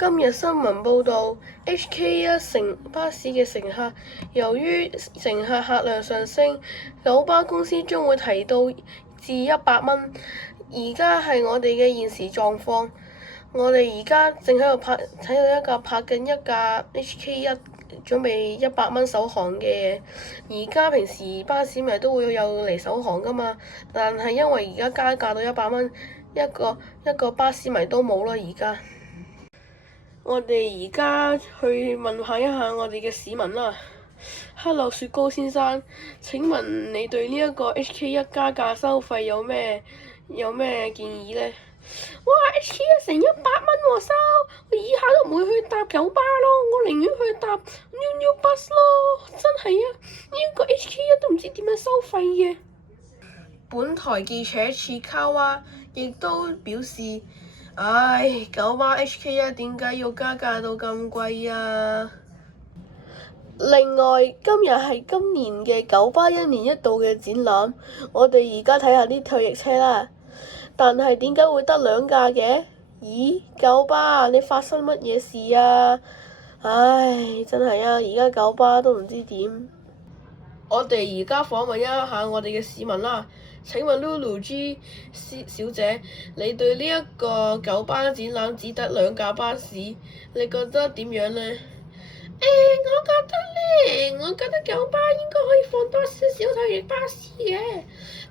今日新聞報導，HK1巴士嘅乘客由於乘客客量上升，九巴公司將會提到至100蚊。而家係我哋嘅現時狀況，我哋而家正喺度睇到拍緊一架 HK1，準備100蚊首航嘅嘢。而家平時巴士咪都會有嚟首航㗎嘛，但係因為而家加價到100蚊，一個巴士咪都冇啦而家。我哋而家去問一下我哋嘅市民啦。Hello，雪糕先生，請問你對呢一個 HK1加價收費有咩建議呢？哇！HK1成100蚊喎收，我以後都唔會去搭九巴咯，我寧願去搭 New Bus 咯，真係啊！呢個 HK1都唔知點樣收費嘅。本台記者切卡娃亦都表示：唉，九巴 HK1點解要加價到咁貴啊？另外，今日係今年嘅九巴1年1度嘅展覽，我哋而家睇下啲退役車啦。但係點解會得2架嘅？咦，九巴你發生乜嘢事啊？唉，真係啊！而家九巴都唔知點。我哋而家訪問一下我哋嘅市民啦。請問 Lulu G 小姐，你對呢一個九巴展覽只得2架巴士，你覺得點樣呢？我覺得九巴應該可以放多少少退役巴士嘅，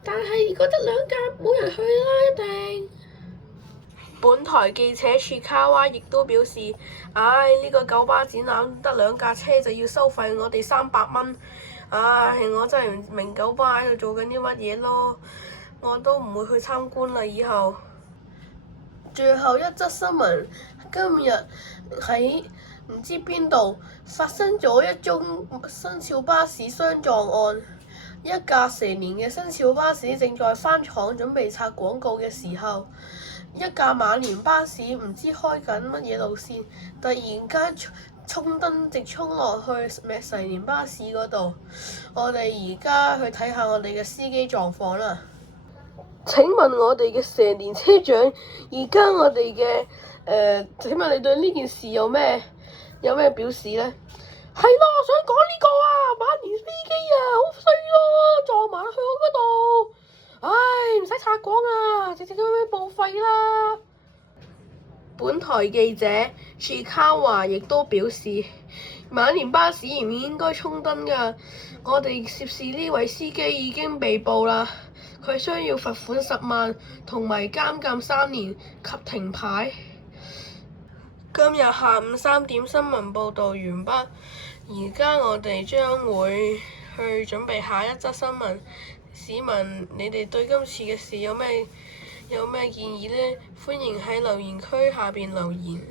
但係如果得2架，冇人去啦一定。本台記者切卡娃亦都表示：唉，呢個九巴展覽得2架車就要收費我哋300蚊。唉，我真係唔明九巴喺度做緊啲乜嘢咯，我都唔會去參觀啦以後。最後一則新聞，今日喺唔知邊度發生咗一宗新潮巴士相撞案。一架蛇年嘅新潮巴士正在返廠準備拆廣告嘅時候，一架馬年巴士唔知開緊乜嘢路線，突然間衝燈直衝落去蛇年巴士嗰度。我哋而家去睇下我哋嘅司機狀況啦。請問我哋嘅蛇年車長，而家我哋嘅請問你對呢件事有咩表示呢？係咯，我想講呢個啊，馬年司機啊，好衰咯，撞埋去我嗰度，唉，唔使拆廣啊，直接咁樣報廢啦。本台記者樹卡華亦都表示，馬年巴士唔應該衝燈㗎，我哋涉事呢位司機已經被捕啦，佢需要罰款10萬同埋監禁3年及停牌。今日下午3點新聞報導完畢，而家我哋將會去準備下一則新聞。市民，你哋對今次嘅事有咩建議呢？歡迎喺留言區下邊留言。